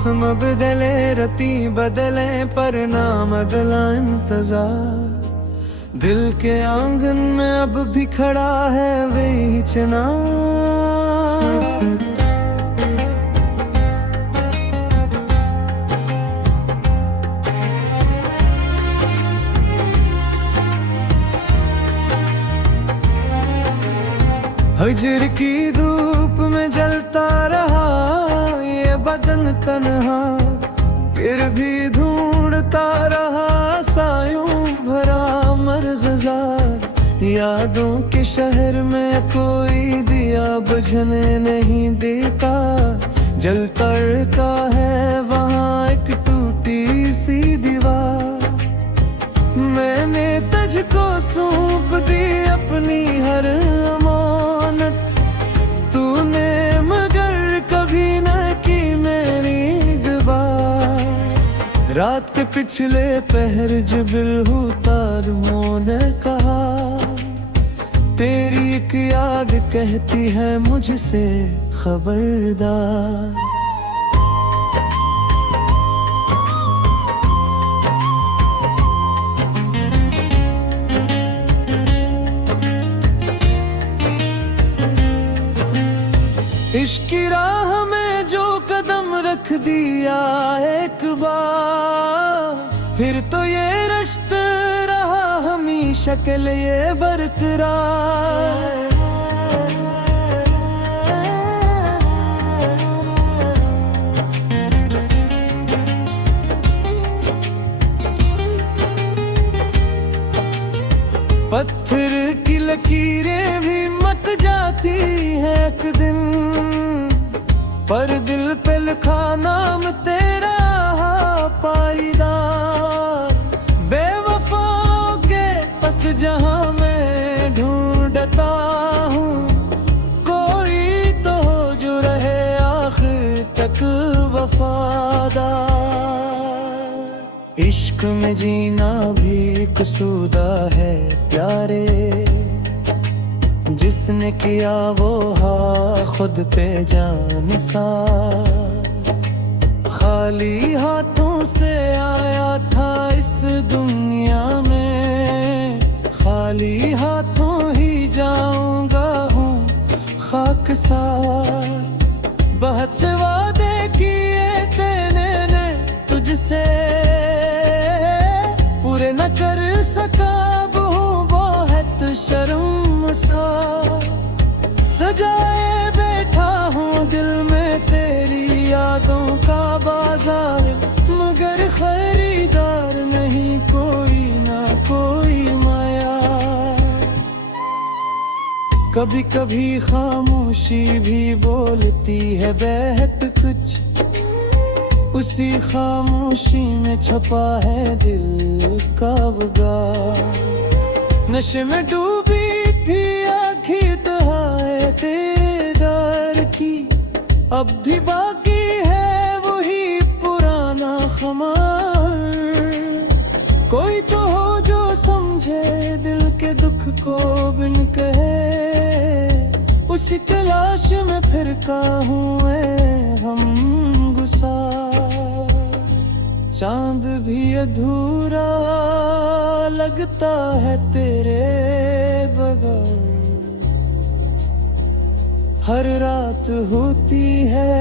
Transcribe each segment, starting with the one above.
मौसम बदले रती बदले पर ना बदला इंतजार। दिल के आंगन में अब भी खड़ा है वही चिनार। हिजर की धूप में जलता रहा ये बदन तन्हा, फिर भी ढूंढता रहा सायों भरा मरग़ज़ार। यादों के शहर में कोई दिया बुझने नहीं देता, जलता का है वहाँ एक टूटी सी दीवार। मैंने तुझको सौंप दी अपनी हर अमानत, तूने मगर कभी न की मेरी गवाह। रात के पिछले पहर जिबिल उतार मोने कहा, तेरी एक याद कहती है मुझसे खबरदार। इश्क की राह में जो कदम रख दिया एक बार, फिर तो ये रिश्ता रहा हमेशा के लिए बरकरार। पत्थर की लकीरें भी मट जाती है एक दिन, पर दिल पे लिखा नाम तेरा पाईदार। बेवफाओं के बस जहां मैं ढूंढता हूँ, कोई तो हो जो रहे आखिर तक वफादार। इश्क में जीना भी कसूदा है प्यारे, जिसने किया वो हा खुद पे जान निसार। खाली हाथों से आया था इस दुनिया में, खाली हाथों ही जाऊंगा हूँ खाकसार। बहुत से वादे किए तेने ने तुझसे, पूरे न कर सका बहुत शर्मसार। सजाए बैठा हूँ दिल में तेरी यादों का बाजार, मगर खरीदार नहीं कोई ना कोई माया। कभी कभी खामोशी भी बोलती है बहक कुछ, उसी खामोशी में छुपा है दिल का बगार। नशे में डूबी थी आँखें दहाए तेदार की, अब भी बाकी है वही पुराना खमार। कोई तो हो जो समझे दिल के दुख को बिन कहे, उसी तलाश में फिरका हूँ हम गुसार। चांद भी अधूरा लगता है तेरे बगैर, हर रात होती है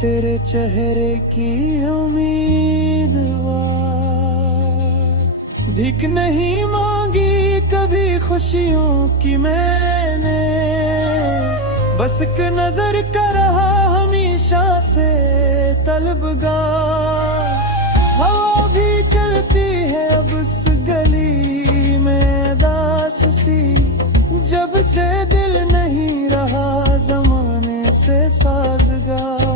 तेरे चेहरे की उम्मीदवार। भीख नहीं मांगी कभी खुशियों की मैंने, बस एक नजर का रहा हमेशा से तलबगार। हवा भी चलती है अब उस गली में दास सी, जब से दिल नहीं रहा जमाने से साजगार।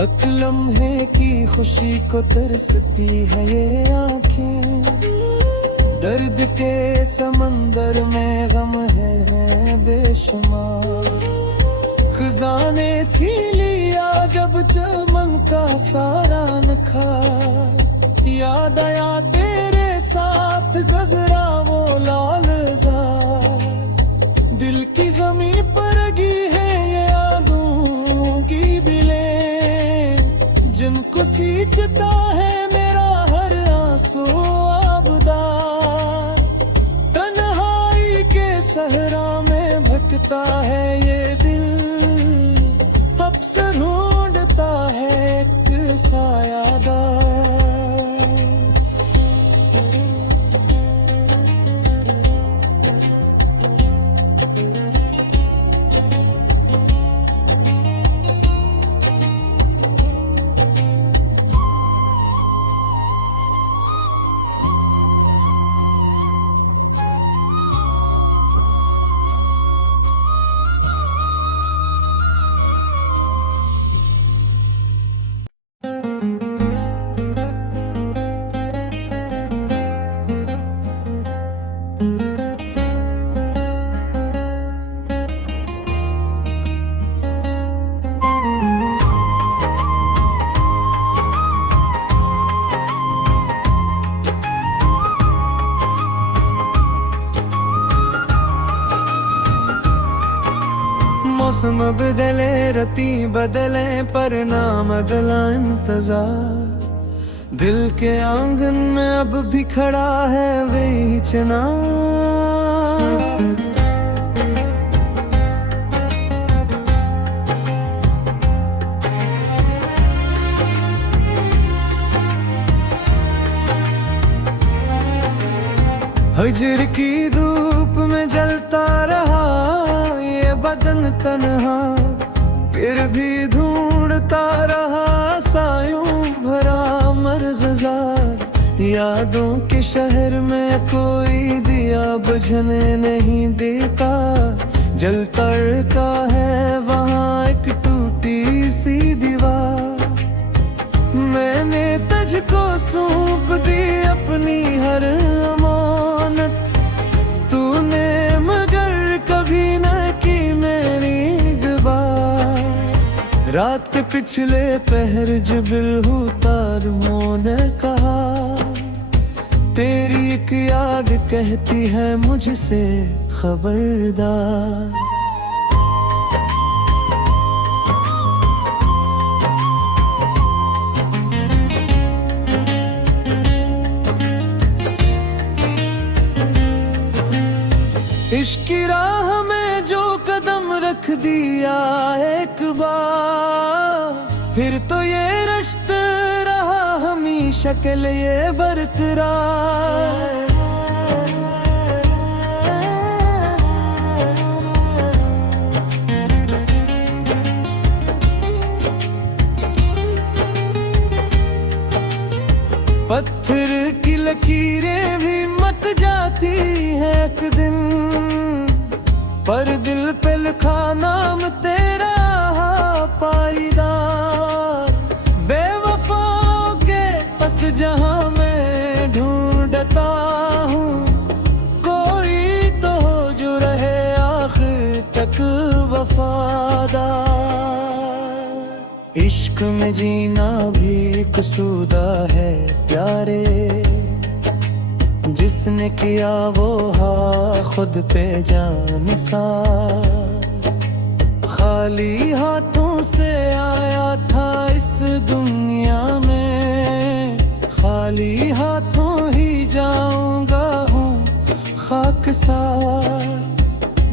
एक लम्हे की खुशी को तरसती है ये आँखें, दर्द के समंदर में गम है बेशुमार। खजाने छीन लिया जब चमन का सारा नखा। याद आया तेरे साथ गजरा वो लालजा, दिल की जमीन पर लगी है ये यादों की बिलें, जिनको सींचता है मेरा हर आंसू आबदार। तन्हाई के सहरा में भटकता है ये दिल, अब से ढूंढता है एक सायादार। मौसम बदले रती बदले पर ना बदला इंतजार। दिल के आंगन में अब भी खड़ा है वही चिनार। हिजर की धूप में जलता रहा ये बदन तन्हा, फिर भी ढूंढता रहा सायों भरा मरग़ज़ार। यादों के शहर में कोई दिया बुझने नहीं देता, जलता का है वहाँ एक टूटी सी दीवार। मैंने तुझको सौंप दी अपनी हर अमानत, तूने मगर कभी न की मेरी गवाह। रात के पिछले पहर जिबिल उतार मोने कहा, तेरी एक याद कहती है मुझसे खबरदार। इश्क की राह में जो कदम रख दिया एक बार, फिर तो ये रिश्ता रहा हमेशा के लिए बरकरार। पत्थर की लकीरें भी मट जाती है एक दिन, पर दिल पे लिखा नाम तेरा पाईदार। बेवफाओं के बस जहां मैं ढूंढता हूँ, कोई तो हो जो रहे आखिर तक वफादार। इश्क में जीना भी कसूदा है प्यारे, जिसने किया वो हा खुद पे जान निसार। खाली हाथों से आया था इस दुनिया में, खाली हाथों ही जाऊंगा हूँ खाकसार।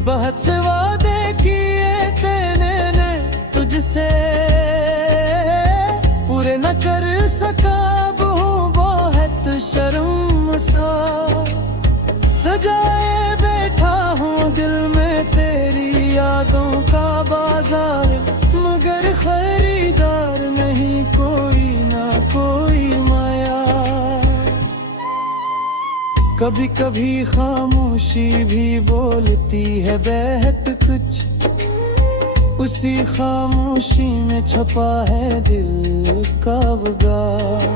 बहुत से वादे किए तेने ने तुझसे, पूरे न कर सका हूँ बहुत शर्मसार। सजाए बैठा हूँ दिल में तेरी यादों का बाजार, मगर खरीदार नहीं कोई ना कोई माया। कभी कभी खामोशी भी बोलती है बहक कुछ, उसी खामोशी में छुपा है दिल का वगार।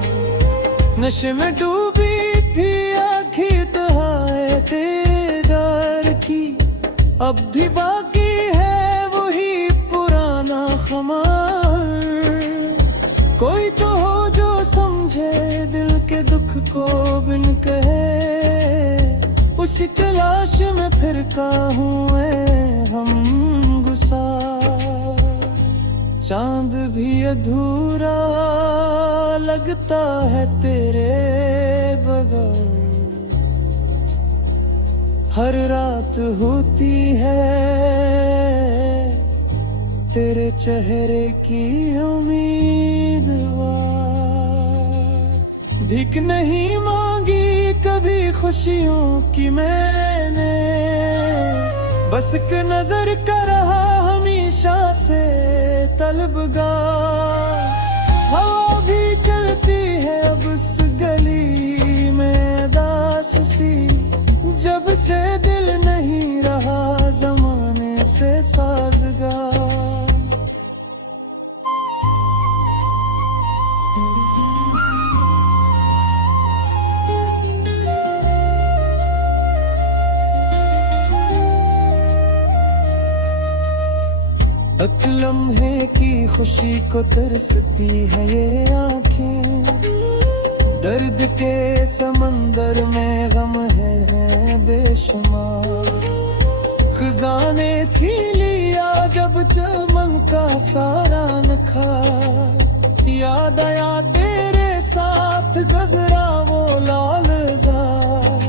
नशे में डूबी थी आँखें तहाए तेदार की, अब भी बाकी है वही पुराना हमार। कोई तो हो जो समझे दिल के दुख को बिन कहे, उसी तलाश में फिरका हुए हम गुसार। चांद भी अधूरा लगता है तेरे बगैर, हर रात होती है तेरे चेहरे की उम्मीदवार। भीख नहीं मांगी कभी खुशियों की मैंने, बस एक नजर का रहा हमेशा से तलबगार। हवा भी चलती है अब उस गली में दास सी, जब से दिल नहीं रहा जमाने से साजगार। एक लम्हे की खुशी को तरसती है ये आँखें, दर्द के समंदर में गम है बेशुमार। खजाने छीन लिया जब चमन का सारा नखा, याद आया तेरे साथ गजरा वो लालजार।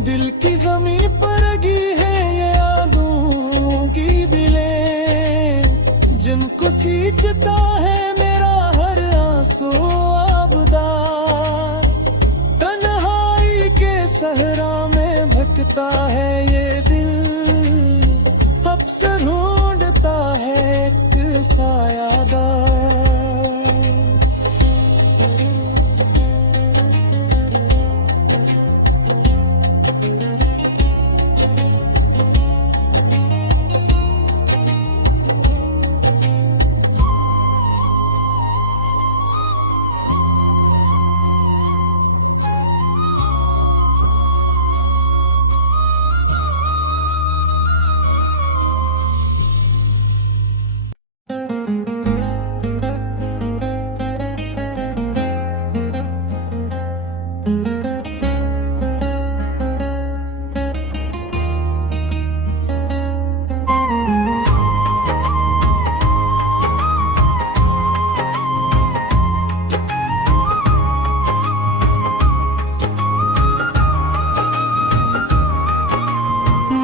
दिल की जमीन पर लगी है ये यादों की बिलें, जिनको सींचता है मेरा हर आंसू आबदार। तन्हाई के सहरा में भटकता है ये दिल, अब से ढूंढता है एक सायादार।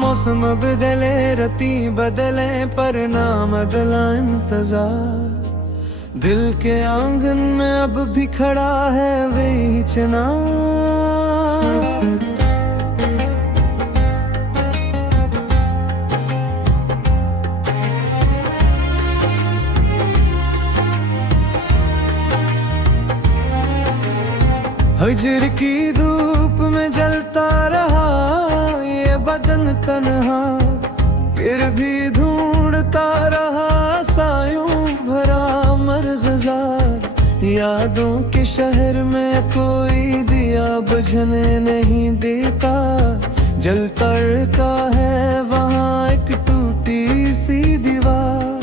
मौसम बदले रती बदले पर ना बदला इंतजार। दिल के आंगन में अब भी खड़ा है वही चिनार। हिजर की धूप में जलता रहा ये बदन तन्हा, फिर भी ढूंढता रहा सायों भरा मरग़ज़ार। यादों के शहर में कोई दिया बुझने नहीं देता, जलता का है वहाँ एक टूटी सी दीवार।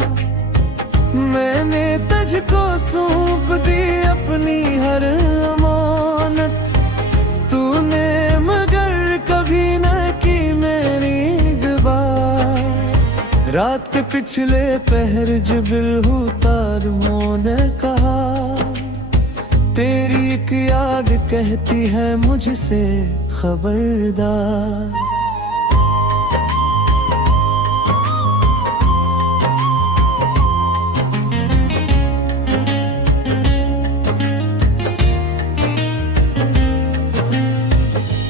मैंने तुझको सौंप दी अपनी हर अमानत, तूने मगर कभी न की मेरी गवाह। रात के पिछले पहर जिबिल उतार मोने कहा, तेरी एक याद कहती है मुझसे खबरदार।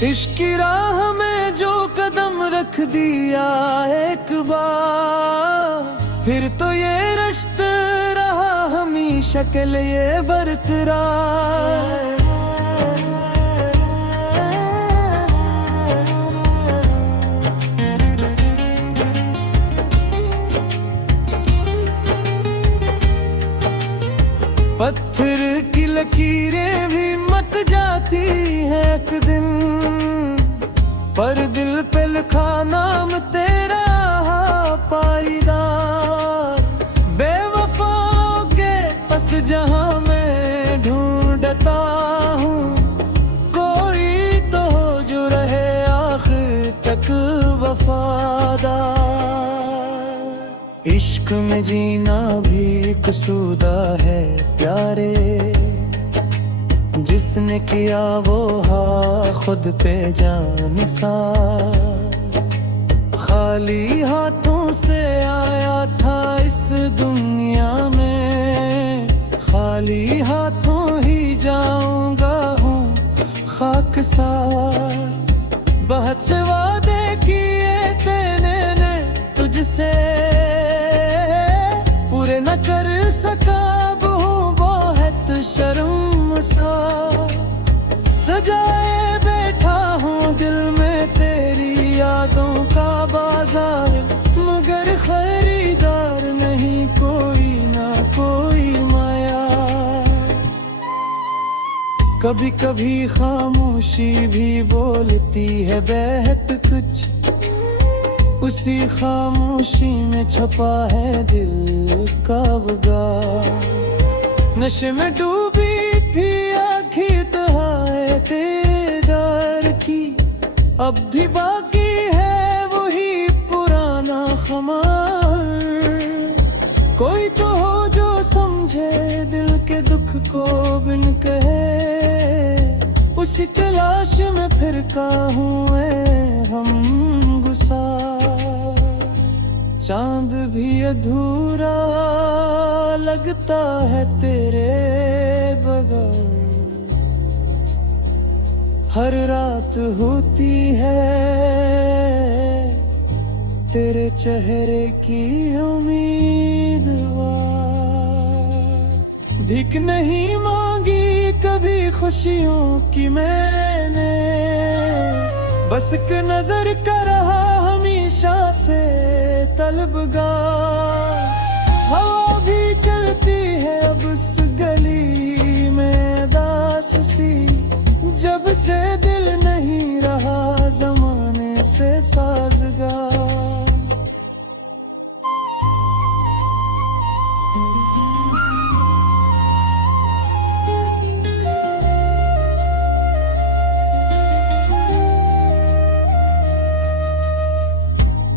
इश्क की राह में जो कदम रख दिया एक बार, फिर तो ये रिश्ता रहा हमेशा के लिए बरकरार। पत्थर की लकीरें भी मट जाती है एक दिन, पर दिल पे लिखा नाम तेरा पाईदार। बेवफा इश्क में जीना भी कसूदा है प्यारे, जिसने किया वो खुद पे जान निसार। खाली हाथों से आया था इस दुनिया में, खाली हाथों ही जाऊंगा हूँ खाकसार। बहुत से वादे किए तेने ने तुझसे, पूरे न कर सका अब हूँ बहुत शर्मसार। सजाए बैठा हूँ दिल में तेरी यादों का बाजार, मगर खरीदार नहीं कोई ना कोई माया। कभी कभी खामोशी भी बोलती है बहक कुछ, उसी खामोशी में छुपा है दिल का वगार। नशे में डूबी थी आँखें तहाए तेदार की, अब भी बाकी है वही पुराना खमार। कोई तो हो जो समझे दिल के दुख को बिन कहे, उसी तलाश में फिरका हूँ हम गुसार। चांद भी अधूरा लगता है तेरे बगैर, हर रात होती है तेरे चेहरे की उम्मीदवार। भीख नहीं मांगी कभी खुशियों की मैंने, बस एक नजर का रहा हमेशा से तलबगार। हवा भी चलती है अब उस गली में दास सी, जब से दिल नहीं रहा जमाने से साजगार।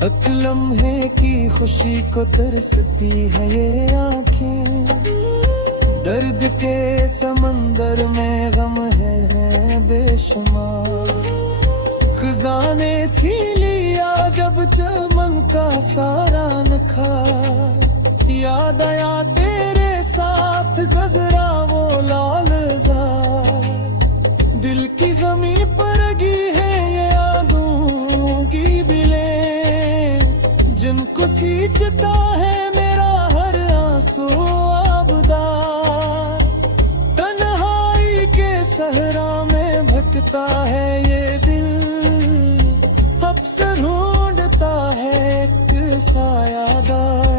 एक लम्हे की खुशी को तरसती है ये आँखें, दर्द के समंदर में गम है बेशुमार। खजाने छीन लिया जब चमन का सारा नखा, याद आया तेरे साथ गजरा वो लालजार। दिल की जमीन पर लगी है ये यादों की बिलें, जिनको सींचता है मेरा हर आंसू आबदार। तन्हाई के सहरा में भटकता है ये दिल, अब से ढूंढता है एक सायादार।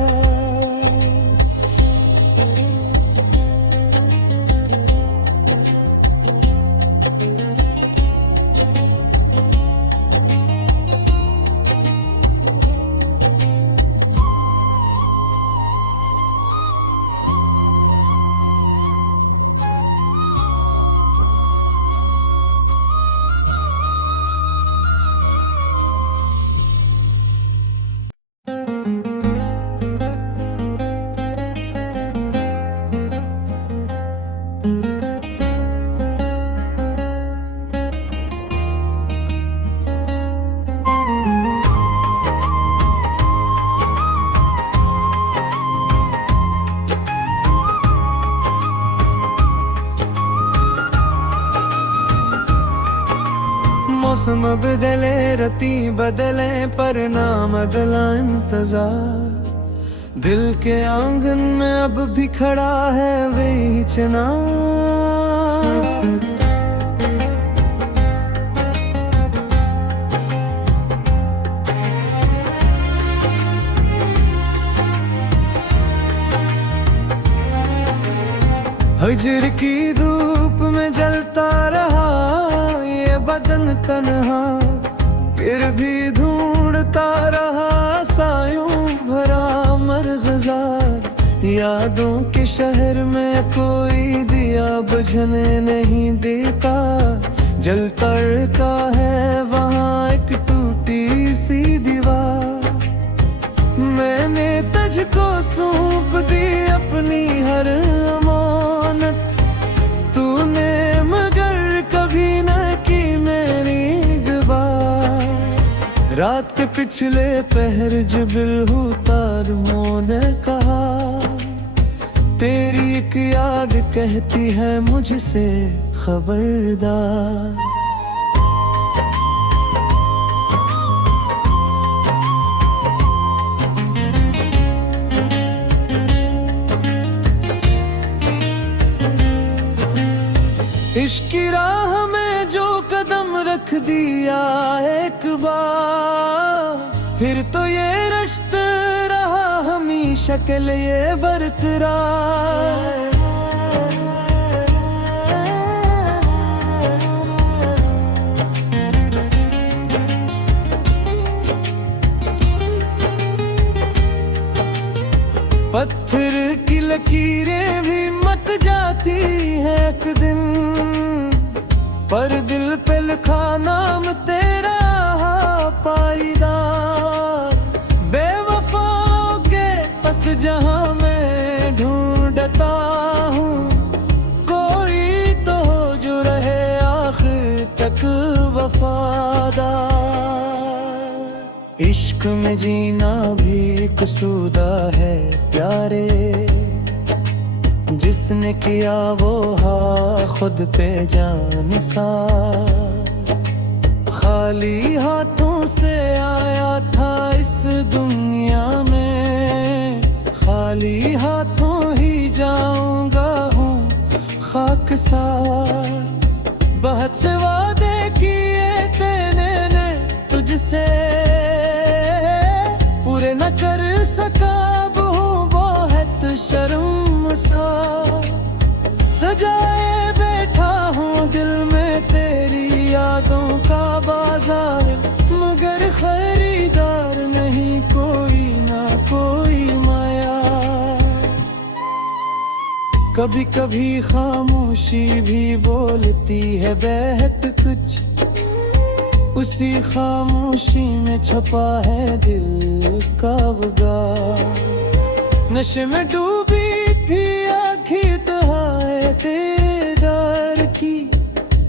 मौसम बदले रती बदले पर ना बदला इंतजार। दिल के आंगन में अब भी खड़ा है वही चिनार। हिजर की धूप में जलता रहा ये बदन तन्हा, फिर भी ढूंढता रहा सायों भरा मरग़ज़ार। यादों के शहर में कोई दिया बुझने नहीं देता, जलता का है वहाँ एक टूटी सी दीवार। मैंने तुझ को सौंप दी अपनी हर अमानत तूने, मगर कभी न की मेरी गवाह। रात के पिछले पहर जिबिल उतार मोने कहा, तेरी एक याद कहती है मुझसे खबरदार। इश्क की राह में जो कदम रख दिया एक बार, फिर तो ये रिश्ता रहा हमेशा के लिए बरकरार। पत्थर की लकीरें भी मट जाती हैं एक दिन, पर दिल पे लिखा नाम तेरा पाईदार। बेवफाओं के बस जहां मैं ढूंढता हूँ, कोई तो हो जो रहे आखिर तक वफादार। इश्क में जीना भी कसूदा है प्यारे, जिसने किया वो खुद पे जान निसार। खाली हाथों से आया था इस दुनिया में, खाली हाथों ही जाऊंगा हूँ खाकसार। बहुत से वादे किए तेने ने तुझसे, पूरे न कर सका वो बहुत शर्मसार। सजाए बैठा हूँ दिल में तेरी यादों का बाजार, मगर खरीदार नहीं कोई ना कोई माया। कभी कभी खामोशी भी बोलती है बहक कुछ, उसी खामोशी में छुपा है दिल का वगार। नशे में डूबी थी आँखें तहाए तेदार की,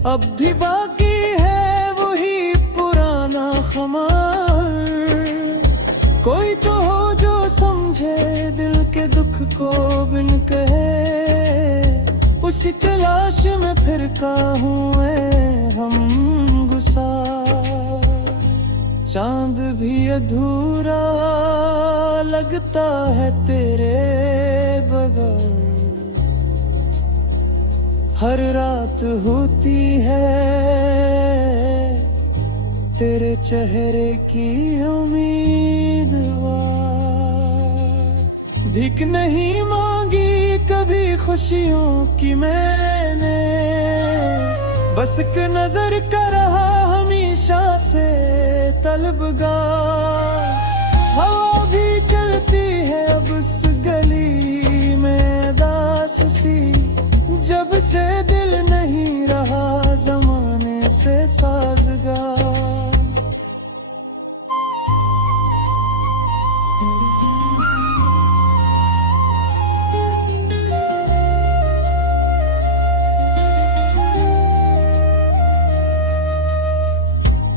अब भी बाकी है वही पुराना खमार। कोई तो हो जो समझे दिल के दुख को बिन कहे, उसी तलाश में फिरता हूँ मैं हम गुसार। चांद भी अधूरा लगता है तेरे बगैर, हर रात होती है तेरे चेहरे की उम्मीदवार। भीख नहीं मांगी कभी खुशियों की मैंने, बस एक नजर का रहा हमेशा से तलबगार। हवा भी चलती है अब उस गली में दास सी, जब से दिल नहीं रहा जमाने से साजगार।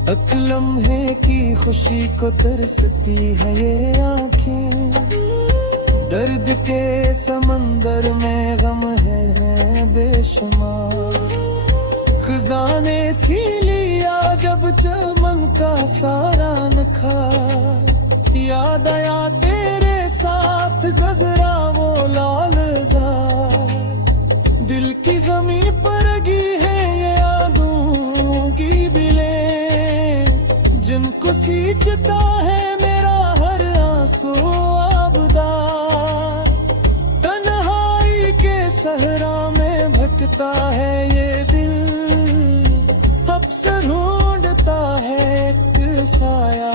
एक लम्हे की खुशी को तरसती है ये आँखें, दर्द के समंदर में गम है बेशुमार। खजाने छीन लिया जब चमन का सारा नखा, याद आया तेरे साथ गजरा वो लालजार। दिल की जमीन पर लगी है ये यादों की बिलें, जिनको सींचता है मेरा हर आंसू आबदार। तन्हाई के सहरा में भटकता है ये दिल, अब से ढूंढता है एक साया